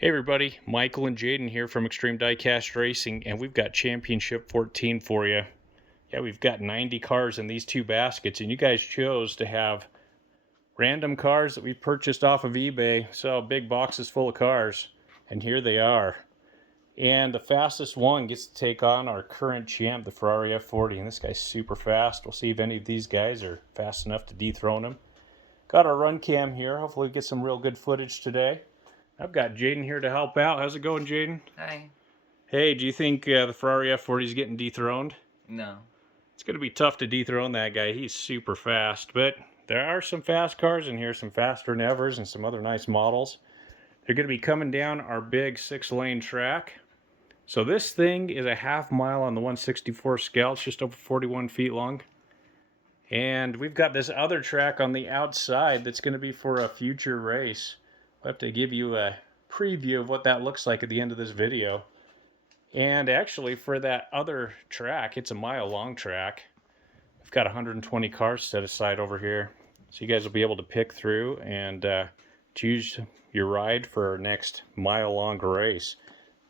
Hey everybody, Michael and Jaden here from Extreme Diecast Racing, and we've got Championship 14 for you. Yeah, we've got 90 cars in these two baskets, and you guys chose to have random cars that we purchased off of eBay. So big boxes full of cars, and here they are. And the fastest one gets to take on our current champ, the Ferrari F40, and this guy's super fast. We'll see if any of these guys are fast enough to dethrone him. Got our run cam here. Hopefully we get some real good footage today. I've got Jaden here to help out. How's it going, Jaden? Hi. Hey, do you think the Ferrari F40 is getting dethroned? No. It's going to be tough to dethrone that guy. He's super fast, but there are some fast cars in here, some faster than evers and some other nice models. They're going to be coming down our big 6-lane track. So this thing is a half mile on the 164 scale. It's just over 41 feet long. And we've got this other track on the outside that's going to be for a future race. I'll have to give you a preview of what that looks like at the end of this video. And actually, for that other track, it's a mile-long track. We've got 120 cars set aside over here. So you guys will be able to pick through and choose your ride for our next mile-long race.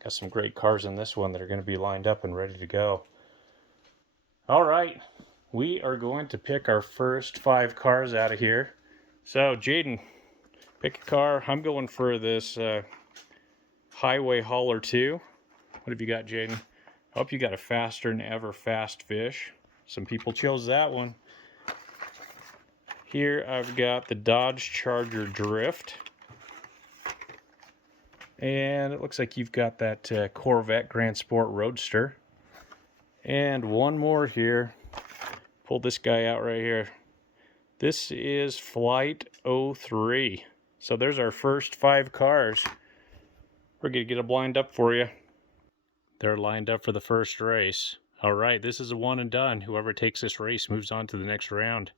Got some great cars in this one that are going to be lined up and ready to go. All right, we are going to pick our first 5 cars out of here. So, Jaden, pick a car. I'm going for this Highway Hauler 2. What have you got, Jaden? I hope you got a faster than ever fast fish. Some people chose that one. Here I've got the Dodge Charger Drift. And it looks like you've got that Corvette Grand Sport Roadster. And one more here. Pull this guy out right here. This is Flight 03. So there's our first 5 cars. We're going to get them lined up for you. They're lined up for the first race. All right, this is a one and done. Whoever takes this race moves on to the next round.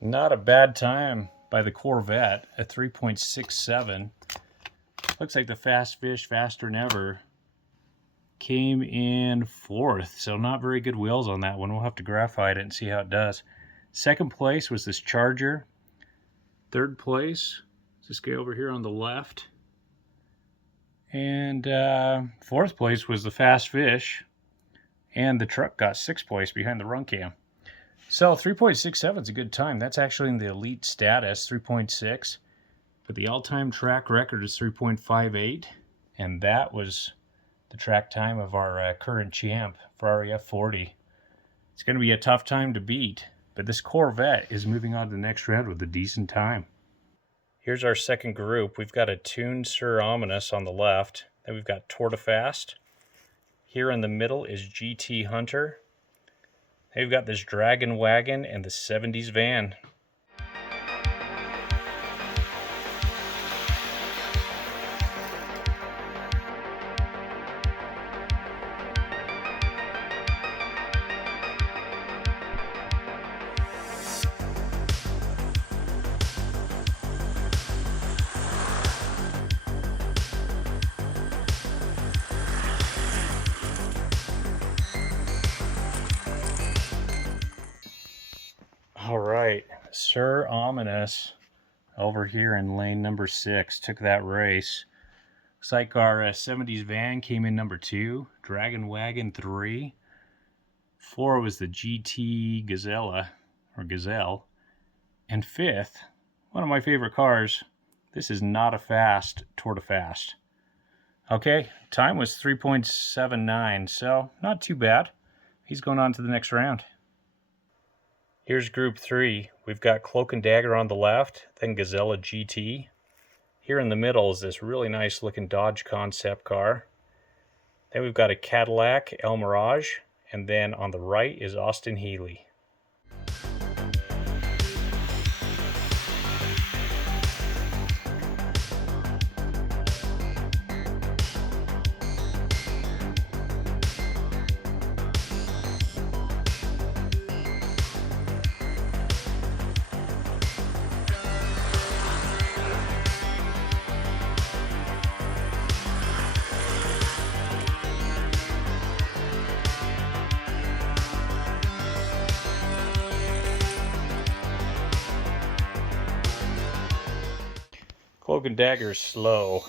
Not a bad time by the Corvette at 3.67. Looks like the Fast Fish Faster Than Ever came in 4th, so not very good wheels on that one. We'll have to graphite it and see how it does. Second place was this Charger. Third place is this guy over here on the left. And 4th place was the Fast Fish. And the truck got 6th place behind the run cam. So 3.67 is a good time. That's actually in the elite status, 3.6. But the all-time track record is 3.58. And that was the track time of our current champ, Ferrari F40. It's going to be a tough time to beat. But this Corvette is moving on to the next round with a decent time. Here's our second group. We've got a tuned Sir Ominous on the left. Then we've got Tour de Fast. Here in the middle is GT Hunter. They've got this Dragon Wagon and the 70s van. All right, Sir Ominous over here in lane number 6 took that race. Looks like our 70s van came in number 2, Dragon Wagon 3. 4 was the GT Gazelle, and 5th, one of my favorite cars. This is not a fast Tour de Fast. Okay, time was 3.79, so not too bad. He's going on to the next round. Here's Group 3. We've got Cloak and Dagger on the left, then Gazella GT. Here in the middle is this really nice looking Dodge concept car. Then we've got a Cadillac El Mirage, and then on the right is Austin Healey. Cloak and Dagger is slow.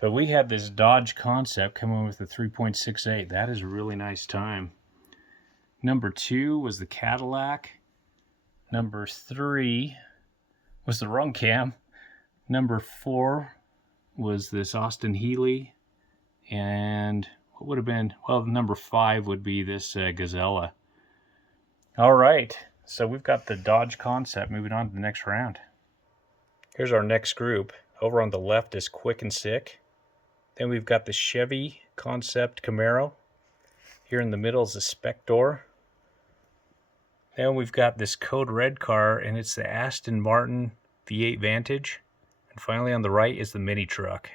But we had this Dodge Concept come in with a 3.68. That is a really nice time. Number 2 was the Cadillac. Number 3 was the Run Cam. Number 4 was this Austin Healey. And what would have been, well, number 5 would be this Gazella. All right, so we've got the Dodge Concept moving on to the next round. Here's our next group. Over on the left is Quick and Sick. Then we've got the Chevy Concept Camaro. Here in the middle is the Spector. Then we've got this Code Red car, and it's the Aston Martin V8 Vantage. And finally on the right is the mini truck.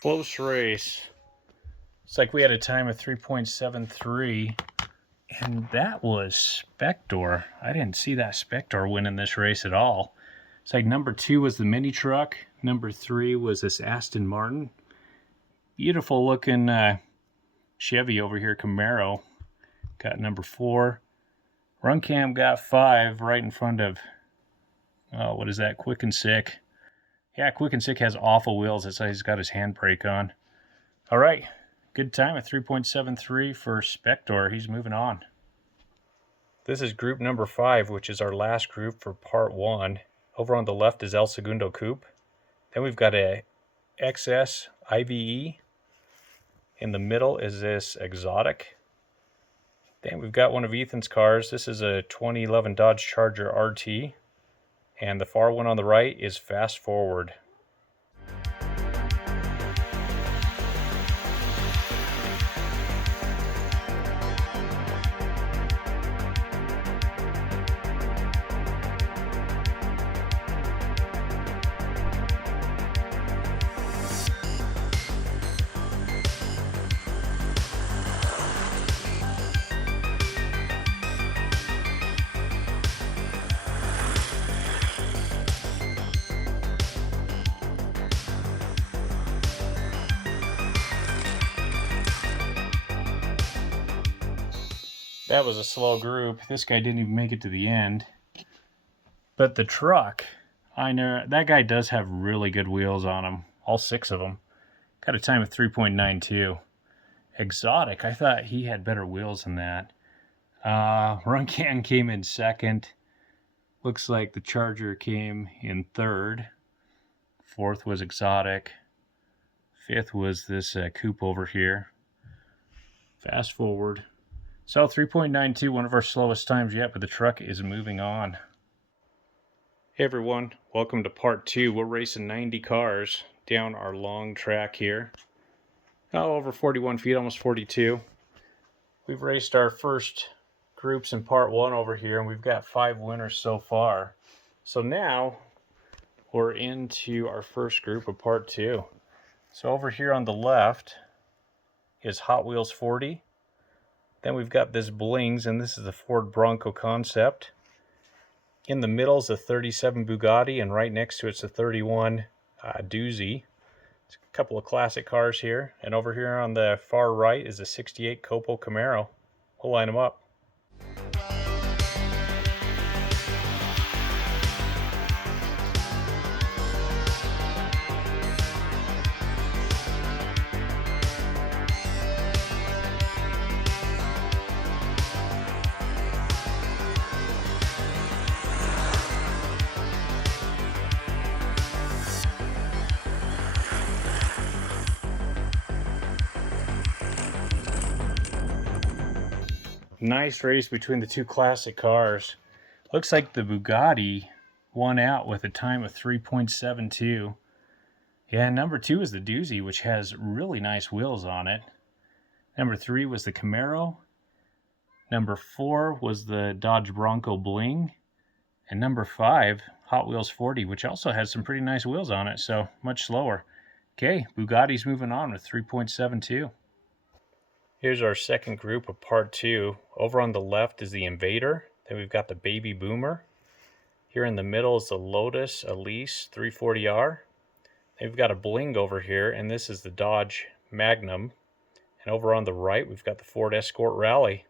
Close race. It's like we had a time of 3.73, and that was Spector. I didn't see that Spector winning this race at all. It's like number 2 was the mini truck. Number 3 was this Aston Martin. Beautiful looking Chevy over here, Camaro. Got number 4. Run Cam got 5 right in front of, what is that, Quick and Sick. Yeah, Quick and Sick has awful wheels. That's why he's got his handbrake on. All right, good time at 3.73 for Spector. He's moving on. This is group number 5, which is our last group for part 1. Over on the left is El Segundo Coupe. Then we've got a XS IVE. In the middle is this Exotic. Then we've got one of Ethan's cars. This is a 2011 Dodge Charger RT. And the far one on the right is Fast Forward. That was a slow group. This guy didn't even make it to the end. But the truck, I know that guy does have really good wheels on him. All 6 of them. Got a time of 3.92. Exotic, I thought he had better wheels than that. Run Cam came in 2nd. Looks like the Charger came in 3rd. 4th was Exotic. 5th was this coupe over here. Fast Forward. So 3.92, one of our slowest times yet, but the truck is moving on. Hey everyone, welcome to part 2. We're racing 90 cars down our long track here. Over 41 feet, almost 42. We've raced our first groups in part 1 over here, and we've got 5 winners so far. So now we're into our first group of part 2. So over here on the left is Hot Wheels 40. Then we've got this Blings, and this is the Ford Bronco Concept. In the middle is a 37 Bugatti, and right next to it's a 31 Doozy. It's a couple of classic cars here. And over here on the far right is a 68 Copo Camaro. We'll line them up. Nice race between the 2 classic cars. Looks like the Bugatti won out with a time of 3.72. Yeah, number 2 is the Doozy, which has really nice wheels on it. Number 3 was the Camaro. Number 4 was the Dodge Bronco Bling. And number 5, Hot Wheels 40, which also has some pretty nice wheels on it, so much slower. Okay, Bugatti's moving on with 3.72. Here's our second group of part 2. Over on the left is the Invader. Then we've got the Baby Boomer. Here in the middle is the Lotus Elise 340R. Then we've got a Bling over here, and this is the Dodge Magnum. And over on the right, we've got the Ford Escort Rally.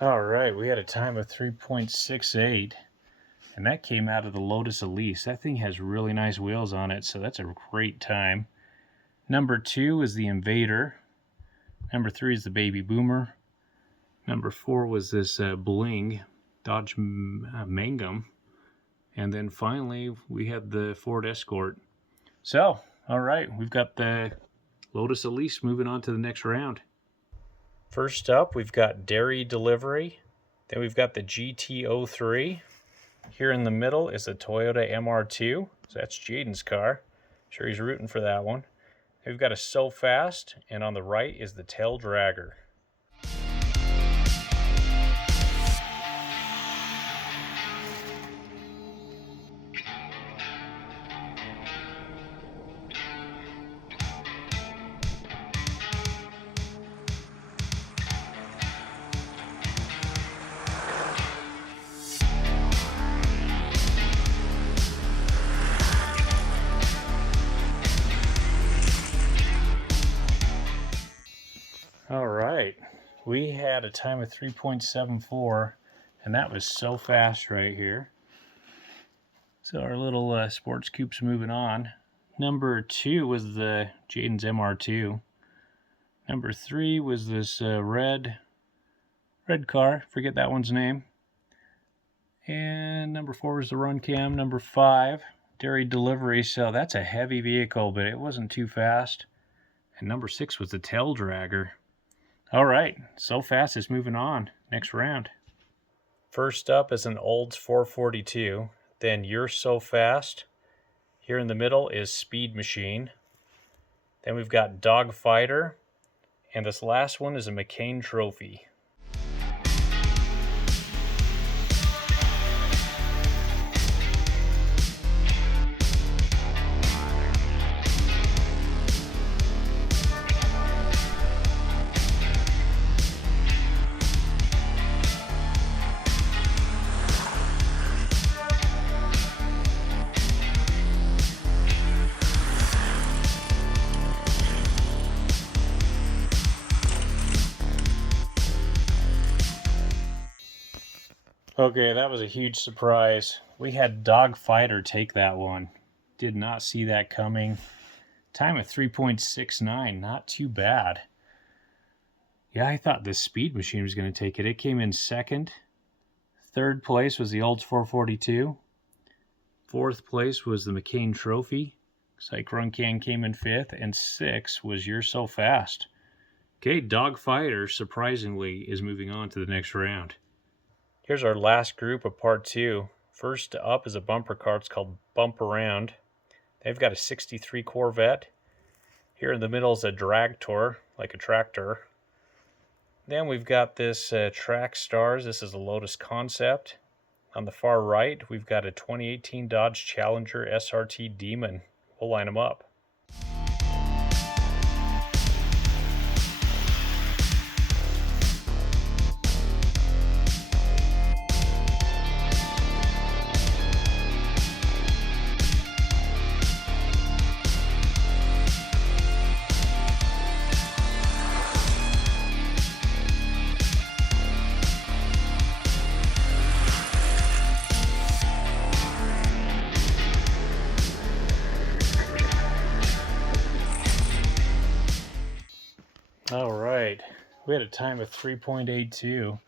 All right, we had a time of 3.68, and that came out of the Lotus Elise. That thing has really nice wheels on it, so that's a great time. Number 2 is the Invader. Number 3 is the Baby Boomer. Number 4 was this Bling Dodge Mangum. And then finally, we had the Ford Escort. So, all right, we've got the Lotus Elise moving on to the next round. First up, we've got Dairy Delivery. Then we've got the GT03. Here in the middle is the Toyota MR2. So that's Jaden's car. Sure he's rooting for that one. Then we've got a So Fast, and on the right is the Tail Dragger. All right, we had a time of 3.74, and that was So Fast right here. So our little sports coupe's moving on. Number 2 was the Jaden's MR2. Number 3 was this red car, forget that one's name. And number 4 was the Run Cam. Number 5, Dairy Delivery. So that's a heavy vehicle, but it wasn't too fast. And number 6 was the Tail Dragger. All right, So Fast is moving on. Next round. First up is an Olds 442. Then You're So Fast. Here in the middle is Speed Machine. Then we've got Dog Fighter. And this last one is a McCain Trophy. Okay, that was a huge surprise. We had Dog Fighter take that one. Did not see that coming. Time of 3.69, not too bad. Yeah, I thought the Speed Machine was going to take it. It came in second. Third place was the Olds 442. Fourth place was the McCain Trophy. Looks like Run Can came in fifth. And sixth was You're So Fast. Okay, Dog Fighter, surprisingly, is moving on to the next round. Here's our last group of part 2. First up is a bumper car. It's called Bump Around. They've got a 63 Corvette. Here in the middle is a Dragtor, like a tractor. Then we've got this Track Stars. This is a Lotus Concept. On the far right, we've got a 2018 Dodge Challenger SRT Demon. We'll line them up. All right, we had a time of 3.82,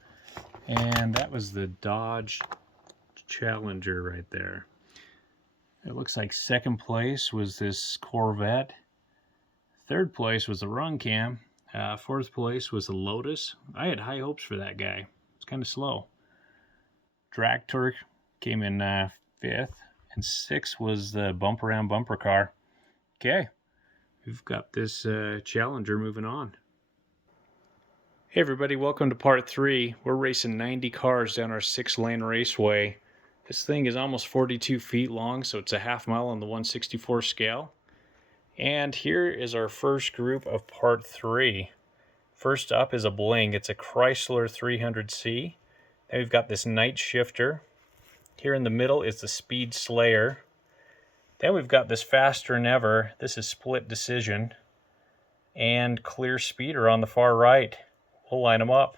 And that was the Dodge Challenger right there. It looks like second place was this Corvette. Third place was the Run Cam. Fourth place was the Lotus. I had high hopes for that guy. It's kind of slow. Tractor came in fifth, and sixth was the bumper around bumper car. Okay, we've got this Challenger moving on. Hey everybody, welcome to part 3. We're racing 90 cars down our 6-lane raceway. This thing is almost 42 feet long, so it's a half mile on the 1/64 scale. And here is our first group of part 3. First up is a bling. It's a Chrysler 300C. Then we've got this Night Shifter. Here in the middle is the Speed Slayer. Then we've got this Faster Than Ever. This is Split Decision. And Clear Speeder on the far right. We'll line them up.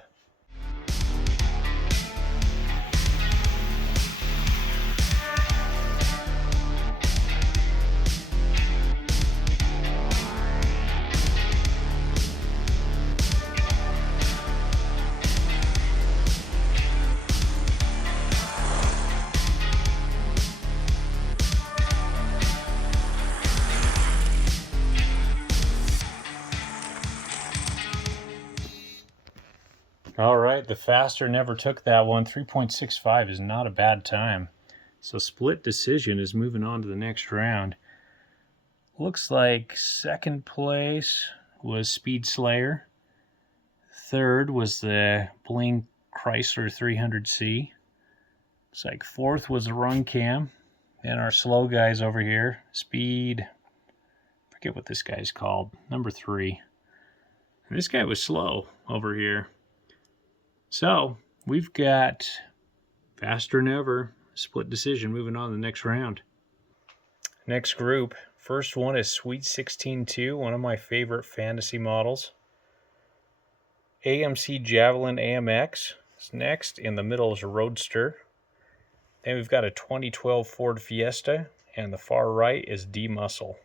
All right, the Faster never took that one. 3.65 is not a bad time. So Split Decision is moving on to the next round. Looks like second place was Speed Slayer. Third was the Bling Chrysler 300C. Looks like fourth was the Run Cam. And our slow guys over here, Speed, forget what this guy's called, number 3. And this guy was slow over here. So, we've got Faster Than Ever, Split Decision, moving on to the next round. Next group, first one is Sweet 16-2, one of my favorite fantasy models. AMC Javelin AMX is next. In the middle is a Roadster. Then we've got a 2012 Ford Fiesta, and the far right is D-Muscle.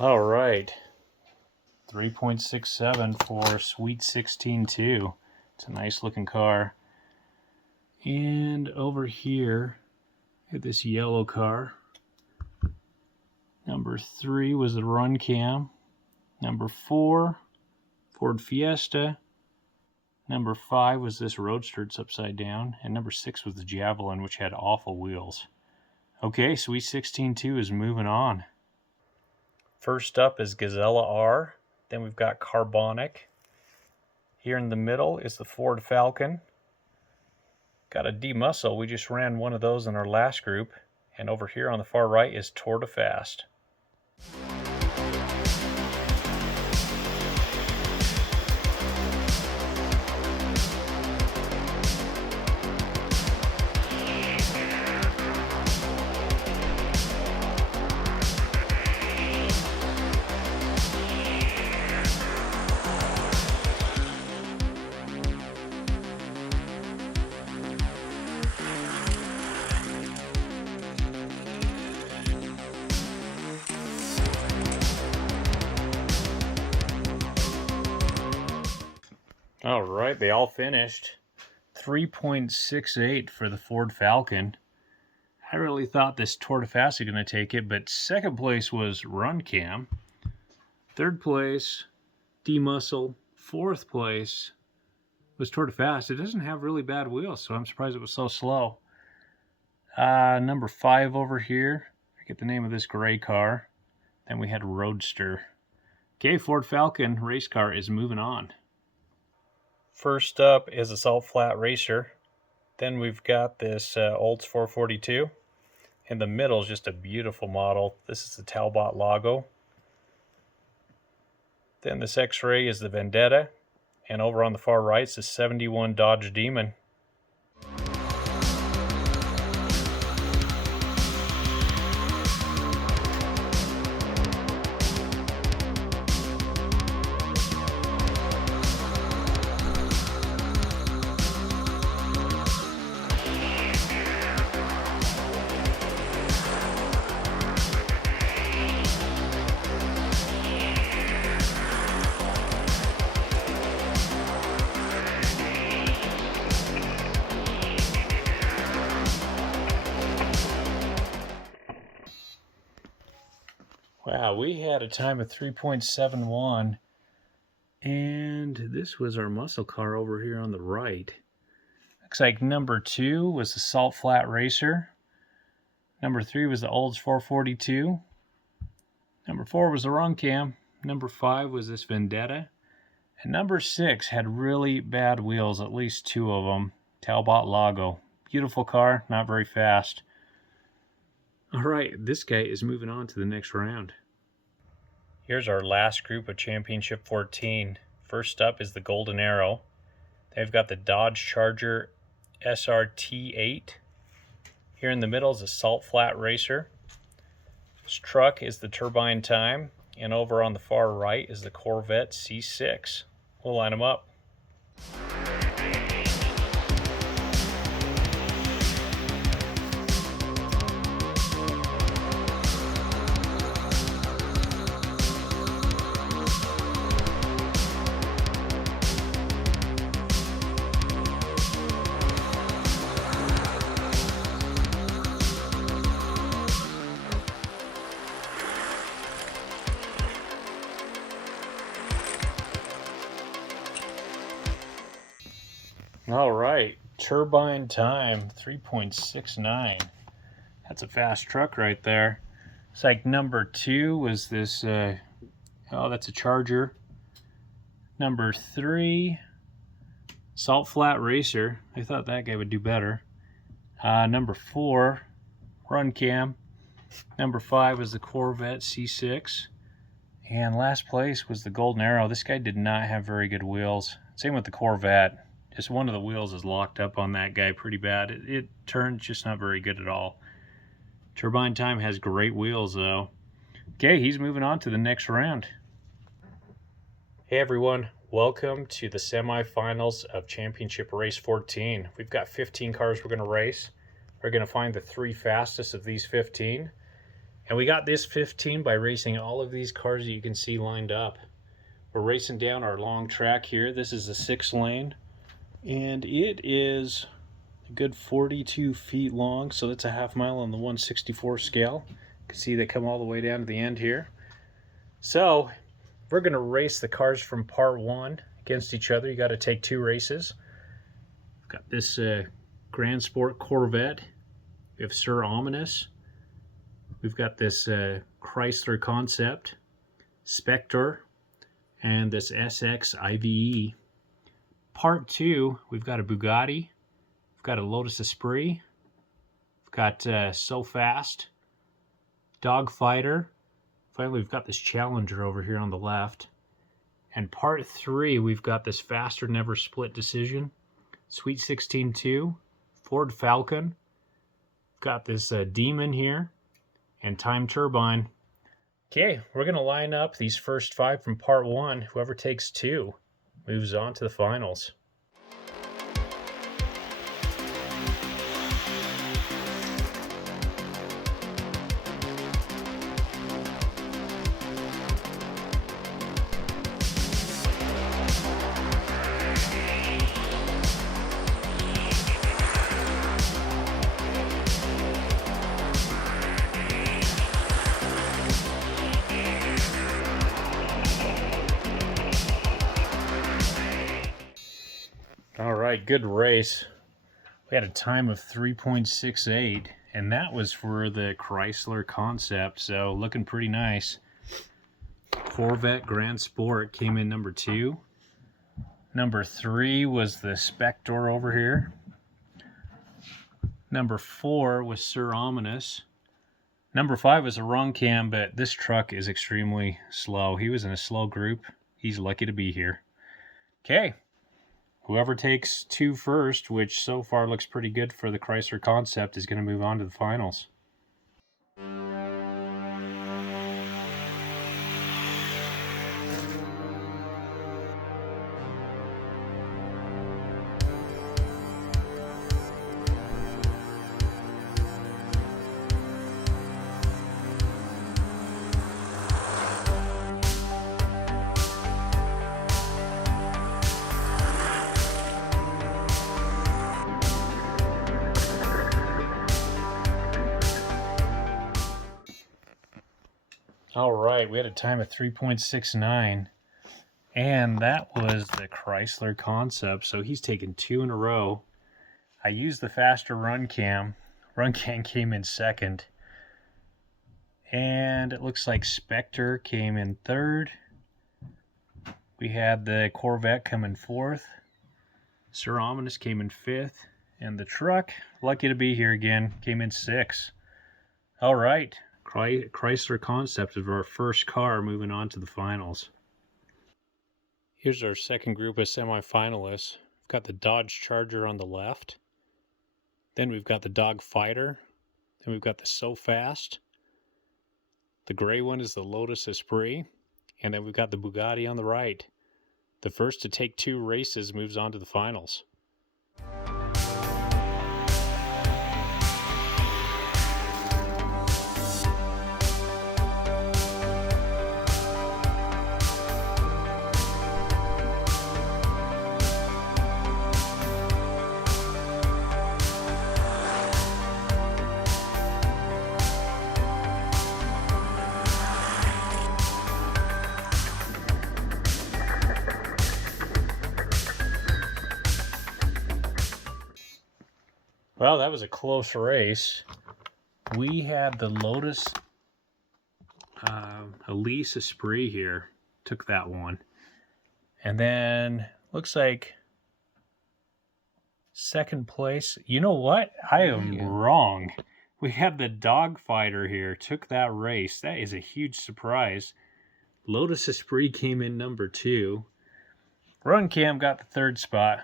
All right, 3.67 for Sweet 16-2. It's a nice looking car. And over here, at this yellow car, number 3 was the Run Cam. Number 4, Ford Fiesta. Number 5 was this Roadster, it's upside down. And number 6 was the Javelin, which had awful wheels. Okay, Sweet 16-2 is moving on. First up is Gazella R. Then we've got Carbonic. Here in the middle is the Ford Falcon. Got a D-Muscle. We just ran one of those in our last group. And over here on the far right is Tour de Fast. All right, they all finished. 3.68 for the Ford Falcon. I really thought this Tour de Fast was going to take it, but second place was Run Cam. Third place, D-Muscle. Fourth place was Tour de Fast. It doesn't have really bad wheels, so I'm surprised it was so slow. Number 5 over here. I forget the name of this gray car. Then we had Roadster. Okay, Ford Falcon race car is moving on. First up is a Salt Flat Racer. Then we've got this Olds 442. In the middle is just a beautiful model. This is the Talbot Lago. Then this X-Ray is the Vendetta. And over on the far right is the 71 Dodge Demon. Wow, we had a time of 3.71, and this was our muscle car over here on the right. Looks like number 2 was the Salt Flat Racer. Number 3 was the Olds 442. Number 4 was the Run Cam. Number 5 was this Vendetta. And number 6 had really bad wheels, at least 2 of them. Talbot Lago. Beautiful car, not very fast. Alright, this guy is moving on to the next round. Here's our last group of Championship 14. First up is the Golden Arrow. They've got the Dodge Charger SRT8. Here in the middle is a Salt Flat Racer. This truck is the Turbine Time. And over on the far right is the Corvette C6. We'll line them up. All right, Turbine Time, 3.69. That's a fast truck right there. It's like number 2 was this, that's a Charger. Number 3, Salt Flat Racer. I thought that guy would do better. Number 4, Run Cam. Number 5 was the Corvette C6. And last place was the Golden Arrow. This guy did not have very good wheels. Same with the Corvette. Just one of the wheels is locked up on that guy pretty bad. It turns just not very good at all. Turbine Time has great wheels though. Okay, he's moving on to the next round. Hey everyone, welcome to the semifinals of Championship Race 14. We've got 15 cars we're going to race. We're going to find the 3 fastest of these 15. And we got this 15 by racing all of these cars that you can see lined up. We're racing down our long track here. This is the 6 lane. And it is a good 42 feet long, so that's a half mile on the 1/64 scale. You can see they come all the way down to the end here. So we're going to race the cars from part 1 against each other. You got to take 2 races. We've got this Grand Sport Corvette. We have Sir Ominous. We've got this Chrysler Concept, Spectre, and this SX IVE. Part 2, we've got a Bugatti, we've got a Lotus Esprit, we've got So Fast, Dogfighter. Finally, we've got this Challenger over here on the left. And part 3, we've got this Faster Never Split Decision, Sweet 16-2, Ford Falcon. We've got this Demon here, and Time Turbine. Okay, we're going to line up these first 5 from part 1. Whoever takes 2 moves on to the finals. All right, good race. We had a time of 3.68, and that was for the Chrysler Concept, so looking pretty nice. Corvette Grand Sport came in number 2. Number 3 was the Spectre over here. Number 4 was Sir Ominous. Number 5 was a Run Cam, but this truck is extremely slow. He was in a slow group. He's lucky to be here. Okay. Whoever takes 2 first, which so far looks pretty good for the Chrysler Concept, is going to move on to the finals. All right, we had a time of 3.69, and that was the Chrysler Concept, so he's taken 2 in a row. I used the faster run cam. Run cam came in second, and it looks like Spectre came in third. We had the Corvette come in fourth. Sir Ominous came in fifth, and the truck, lucky to be here again, came in sixth. All right. Chrysler Concept is our first car moving on to the finals. Here's our second group of semifinalists. We've got the Dodge Charger on the left. Then we've got the Dog Fighter. Then we've got the So Fast. The gray one is the Lotus Esprit. And then we've got the Bugatti on the right. The first to take 2 races moves on to the finals. Well, that was a close race. We had the Lotus Elise Esprit here. Took that one. And then, looks like second place. You know what? I am wrong. We had the Dog Fighter here. Took that race. That is a huge surprise. Lotus Esprit came in number 2. Run Cam got the 3rd spot.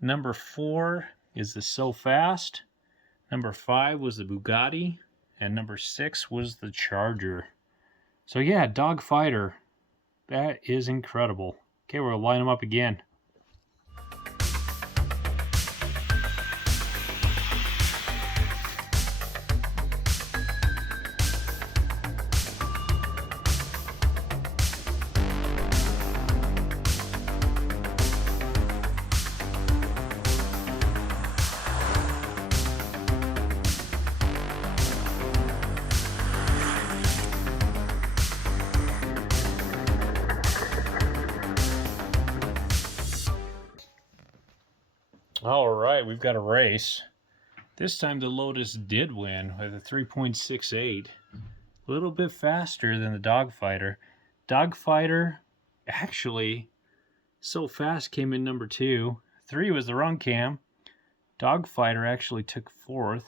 Number 4 is the So Fast. Number 5 was the Bugatti. And number 6 was the Charger. So yeah, Dog Fighter. That is incredible. Okay, we're going to line them up again. All right, we've got a race. This time the Lotus did win with a 3.68. A little bit faster than the Dog Fighter. Dog Fighter, actually, So Fast came in number 2. 3 was the Run Cam. Dog Fighter actually took 4th.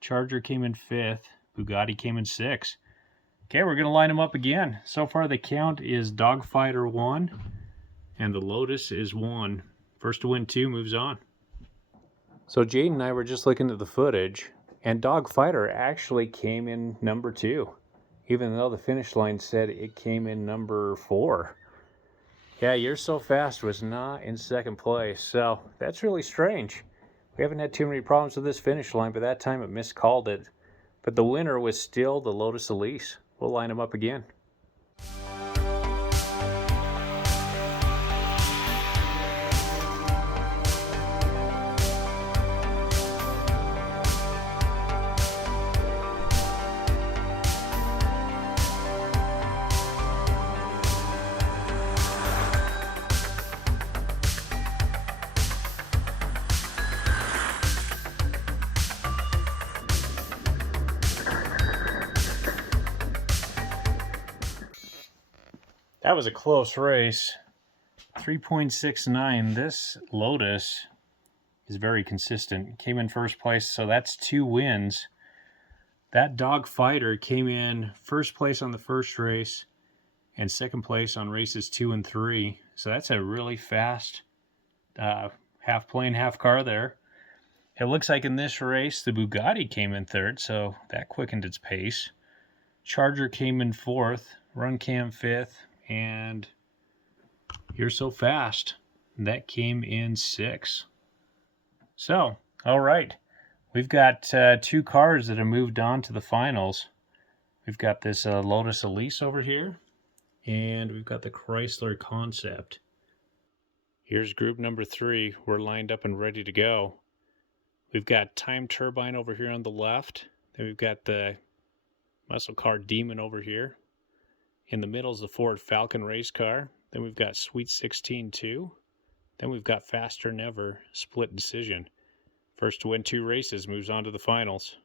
Charger came in 5th. Bugatti came in 6th. Okay, we're going to line them up again. So far the count is Dog Fighter 1 and the Lotus is 1. First to win 2 moves on. So Jade and I were just looking at the footage, and Dog Fighter actually came in number 2, even though the finish line said it came in number 4. Yeah, You're So Fast was not in second place, so that's really strange. We haven't had too many problems with this finish line, but that time it miscalled it. But the winner was still the Lotus Elise. We'll line them up again. That was a close race. 3.69. This Lotus is very consistent. Came in first place, so that's 2 wins. That Dog Fighter came in first place on the first race and second place on races 2 and 3. So that's a really fast half plane, half car there. It looks like in this race, the Bugatti came in third, so that quickened its pace. Charger came in fourth, Run Cam fifth, and You're So Fast, that came in sixth. So, all right. We've got two cars that have moved on to the finals. We've got this Lotus Elise over here, and we've got the Chrysler Concept. Here's group number 3. We're lined up and ready to go. We've got Time Turbine over here on the left. Then we've got the Muscle Car Demon over here. In the middle is the Ford Falcon race car. Then we've got Sweet 16 2. Then we've got Faster Than Ever Split Decision. First to win 2 races moves on to the finals.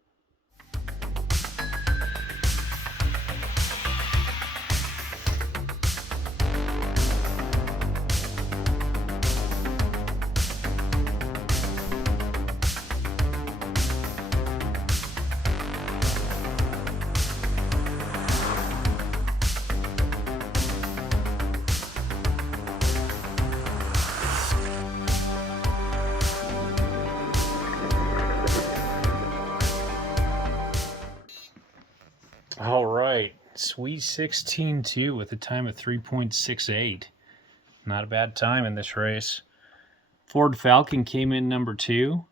All right, Sweet 16 2 with a time of 3.68. Not a bad time in this race. Ford Falcon came in number 2.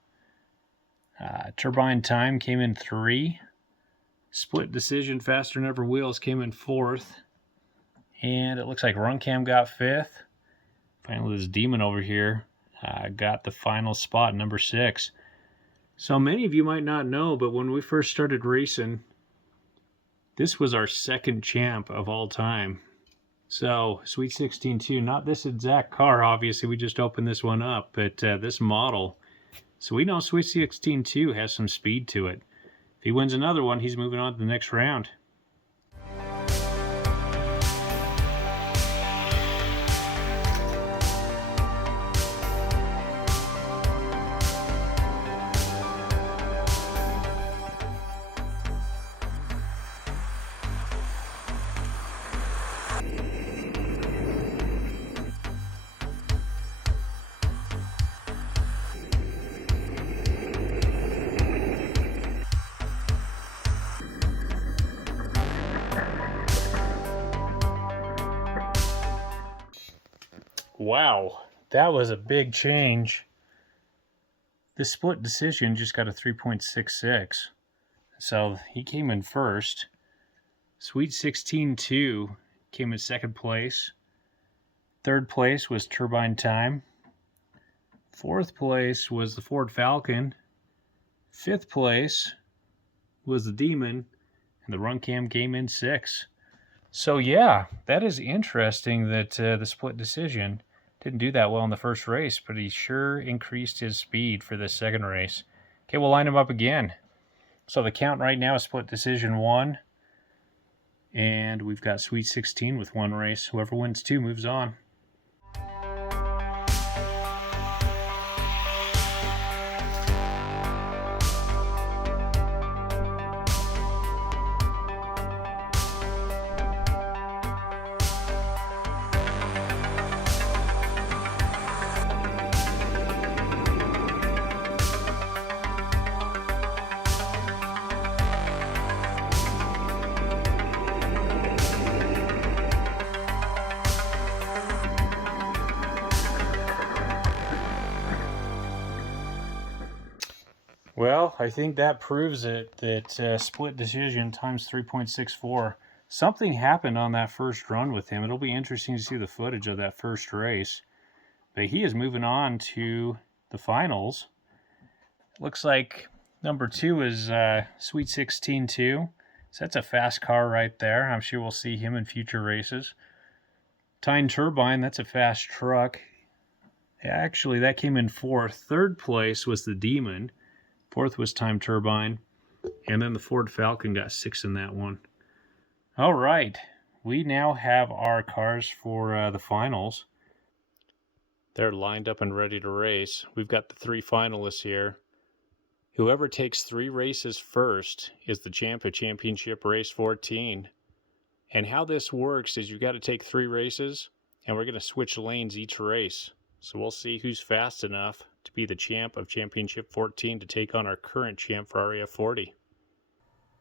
Turbine Time came in 3. Split Decision Faster Than Ever Wheels came in 4th. And it looks like Run Cam got 5th. Finally, this Demon over here got the final spot, number 6. So many of you might not know, but when we first started racing, this was our second champ of all time. So, Sweet 16 2, not this exact car, obviously, we just opened this one up, but this model. So we know Sweet 16 2 has some speed to it. If he wins another one, he's moving on to the next round. Wow, that was a big change. The Split Decision just got a 3.66. So he came in first. Sweet 16 2 came in second place. Third place was Turbine Time. Fourth place was the Ford Falcon. Fifth place was the Demon. And the Run Cam came in 6th. So yeah, that is interesting that the Split Decision didn't do that well in the first race, but he sure increased his speed for this second race. Okay, we'll line him up again. So the count right now is Split Decision 1. And we've got Sweet 16 with 1 race. Whoever wins 2 moves on. Well, I think that proves it, that Split Decision times 3.64. Something happened on that first run with him. It'll be interesting to see the footage of that first race. But he is moving on to the finals. Looks like number 2 is Sweet 16 2. So that's a fast car right there. I'm sure we'll see him in future races. Time Turbine, that's a fast truck. Actually, that came in 4th. Third place was the Demon. 4th was Time Turbine. And then the Ford Falcon got 6th in that one. All right. We now have our cars for the finals. They're lined up and ready to race. We've got the 3 finalists here. Whoever takes 3 races first is the champ of Championship Race 14. And how this works is you've got to take 3 races. and we're going to switch lanes each race. So we'll see who's fast enough to be the champ of Championship 14 to take on our current champ Ferrari F40.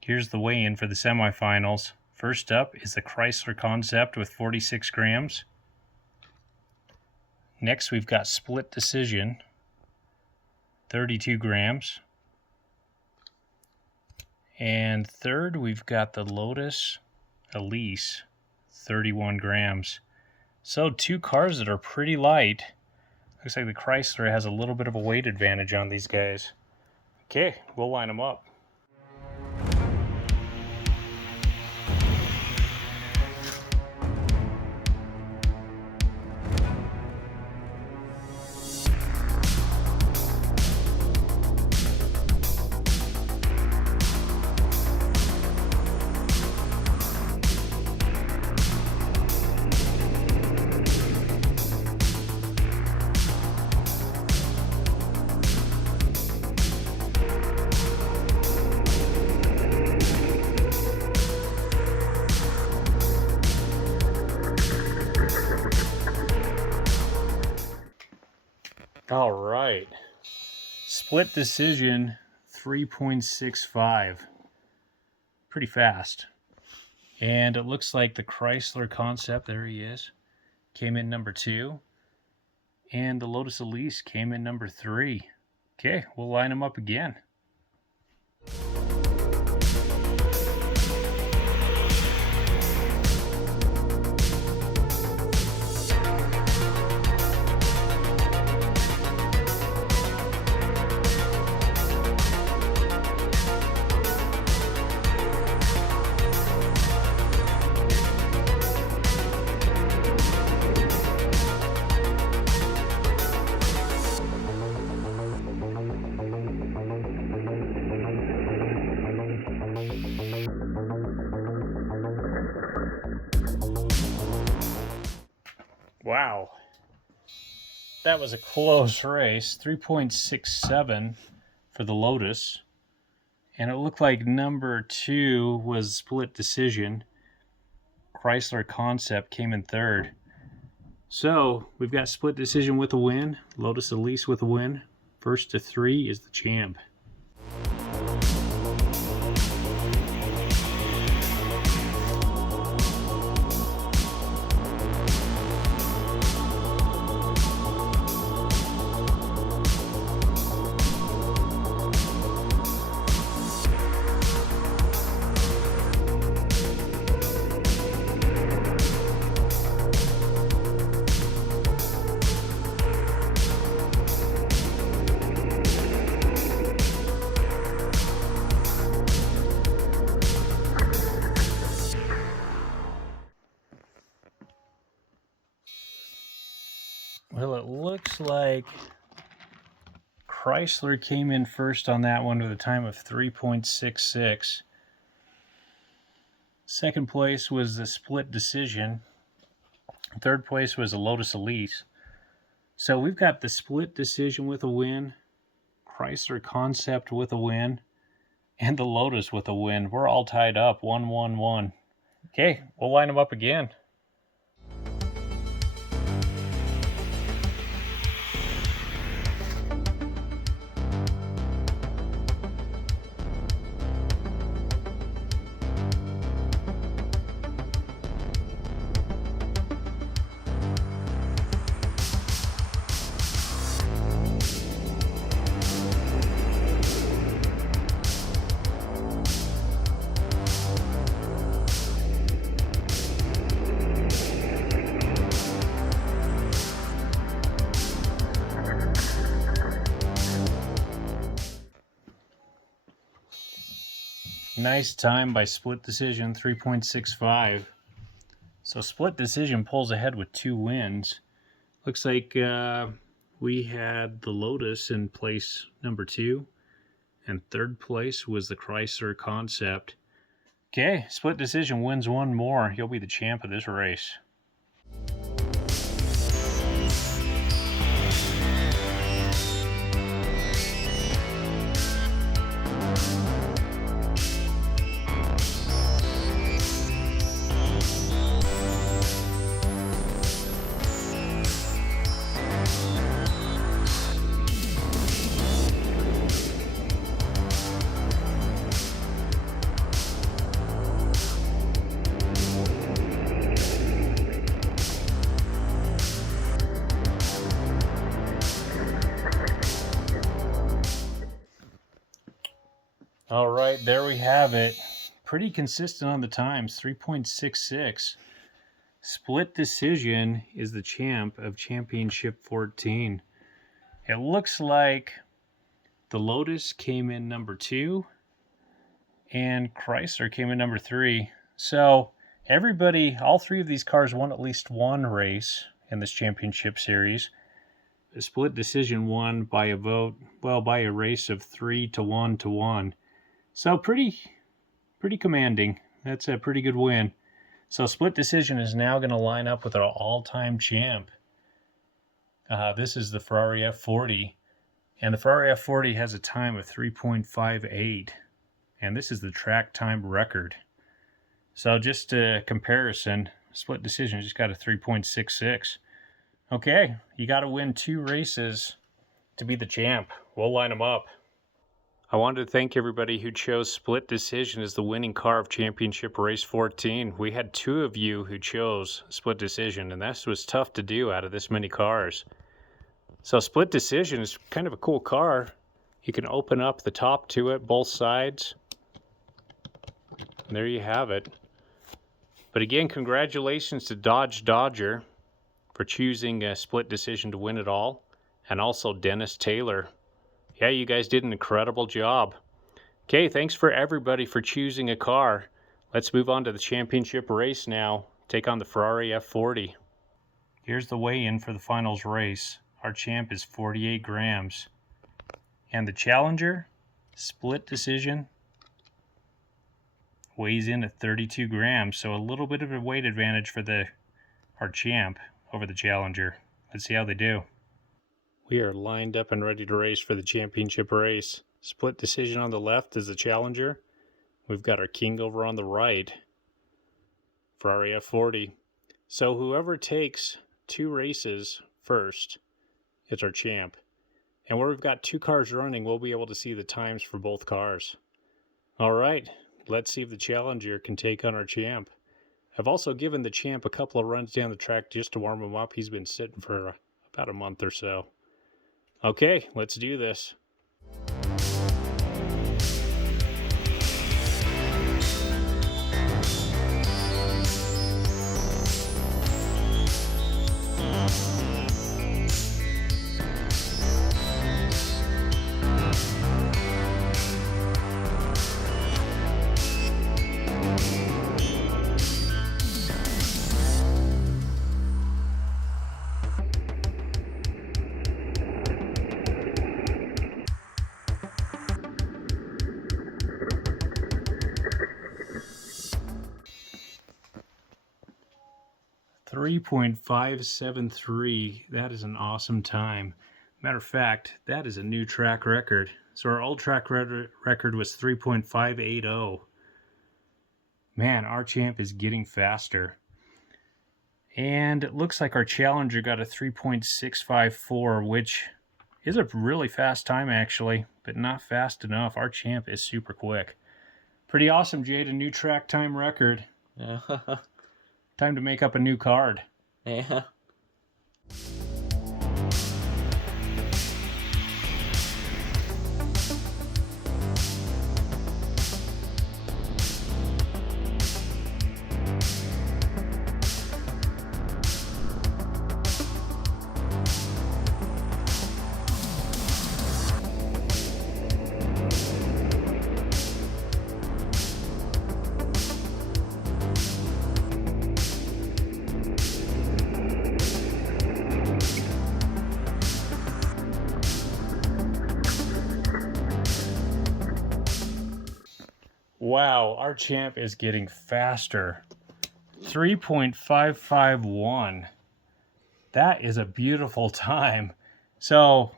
Here's the weigh-in for the semifinals. First up is the Chrysler Concept with 46 grams. Next we've got Split Decision, 32 grams. And third we've got the Lotus Elise, 31 grams. So two cars that are pretty light. Looks like the Chrysler has a little bit of a weight advantage on these guys. Okay, we'll line them up. All right, Split Decision 3.65, pretty fast. And it looks like the Chrysler Concept, there he is, came in number 2. And the Lotus Elise came in number 3. Okay, we'll line them up again. Wow, that was a close race. 3.67 for the Lotus, and it looked like number 2 was Split Decision. Chrysler Concept came in third. So we've got Split Decision with a win, Lotus Elise with a win. First to 3 is the champ. Well, it looks like Chrysler came in first on that one with a time of 3.66. Second place was the Split Decision. Third place was the Lotus Elise. So we've got the Split Decision with a win, Chrysler Concept with a win, and the Lotus with a win. We're all tied up, 1-1-1. Okay, we'll line them up again. Nice time by Split Decision, 3.65. So Split Decision pulls ahead with 2 wins. Looks like we had the Lotus in place number 2, and third place was the Chrysler Concept. Okay, Split Decision wins one more. He'll be the champ of this race. All right, there we have it. Pretty consistent on the times, 3.66. Split decision is the champ of Championship 14. It looks like the Lotus came in number 2 and Chrysler came in number 3. So everybody, all 3 of these cars won at least one race in this championship series. The split decision won by a vote, well, by a race of 3-1 to 1. So pretty commanding. That's a pretty good win. So split decision is now going to line up with our all-time champ. This is the Ferrari F40. And the Ferrari F40 has a time of 3.58. And this is the track time record. So just a comparison, split decision just got a 3.66. Okay, you got to win 2 races to be the champ. We'll line them up. I wanted to thank everybody who chose split decision as the winning car of Championship Race 14. We had 2 of you who chose split decision, and that was tough to do out of this many cars. So split decision is kind of a cool car. You can open up the top to it, both sides. And there you have it. But again, congratulations to Dodge Dodger for choosing a split decision to win it all, and also Dennis Taylor. Yeah, you guys did an incredible job. Okay, thanks for everybody for choosing a car. Let's move on to the championship race now. Take on the Ferrari F40. Here's the weigh-in for the finals race. Our champ is 48 grams. And the challenger, split decision, weighs in at 32 grams. So a little bit of a weight advantage for our champ over the challenger. Let's see how they do. We are lined up and ready to race for the championship race. Split decision on the left is the challenger. We've got our king over on the right, Ferrari F40. So whoever takes 2 races first is our champ. And where we've got 2 cars running, we'll be able to see the times for both cars. All right, let's see if the challenger can take on our champ. I've also given the champ a couple of runs down the track just to warm him up. He's been sitting for about a month or so. Okay, let's do this. .573. That is an awesome time. Matter of fact, that is a new track record. So our old track record was 3.580. Man, our champ is getting faster. And it looks like our challenger got a 3.654, which is a really fast time actually, but not fast enough. Our champ is super quick. Pretty awesome, Jade. A new track time record. Time to make up a new card. Yeah. Wow, our champ is getting faster. 3.551. That is a beautiful time. So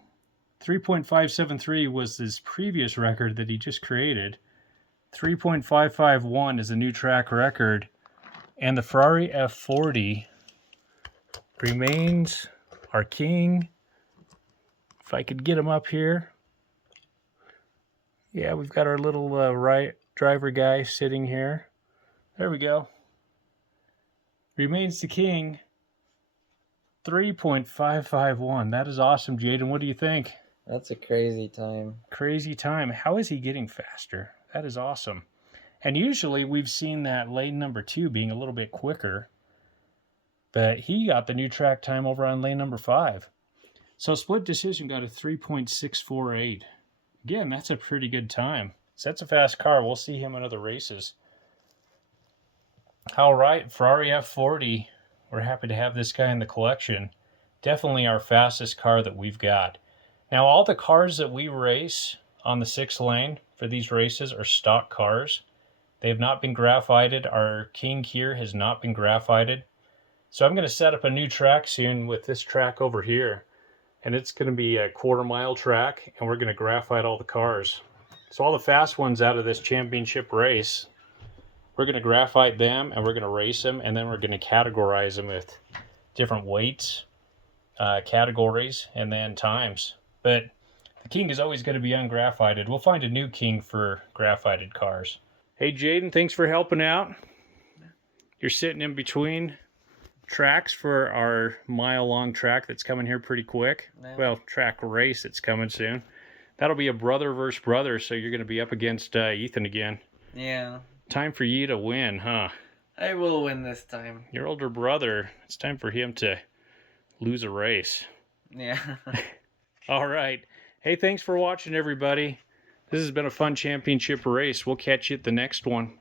3.573 was his previous record that he just created. 3.551 is a new track record. And the Ferrari F40 remains our king. If I could get him up here. Yeah, we've got our little right driver guy sitting here. There we go. Remains the king. 3.551. That is awesome, Jaden. What do you think? That's a crazy time. Crazy time. How is he getting faster? That is awesome. And usually we've seen that lane number 2 being a little bit quicker, but he got the new track time over on lane number 5. So split decision got a 3.648. Again, that's a pretty good time. So that's a fast car. We'll see him in other races. All right, Ferrari F40. We're happy to have this guy in the collection. Definitely our fastest car that we've got. Now, all the cars that we race on the 6 lane for these races are stock cars. They have not been graphited. Our King here has not been graphited. So I'm going to set up a new track soon with this track over here. And it's going to be a 1/4 mile track, and we're going to graphite all the cars. So all the fast ones out of this championship race, we're going to graphite them, and we're going to race them, and then we're going to categorize them with different weights, categories, and then times. But the King is always going to be ungraphited. We'll find a new King for graphited cars. Hey, Jaden, thanks for helping out. You're sitting in between tracks for our mile-long track that's coming here pretty quick. Yeah. Well, track race that's coming soon. That'll be a brother versus brother, so you're going to be up against Ethan again. Yeah. Time for you to win, huh? I will win this time. Your older brother, it's time for him to lose a race. Yeah. All right. Hey, thanks for watching, everybody. This has been a fun championship race. We'll catch you at the next one.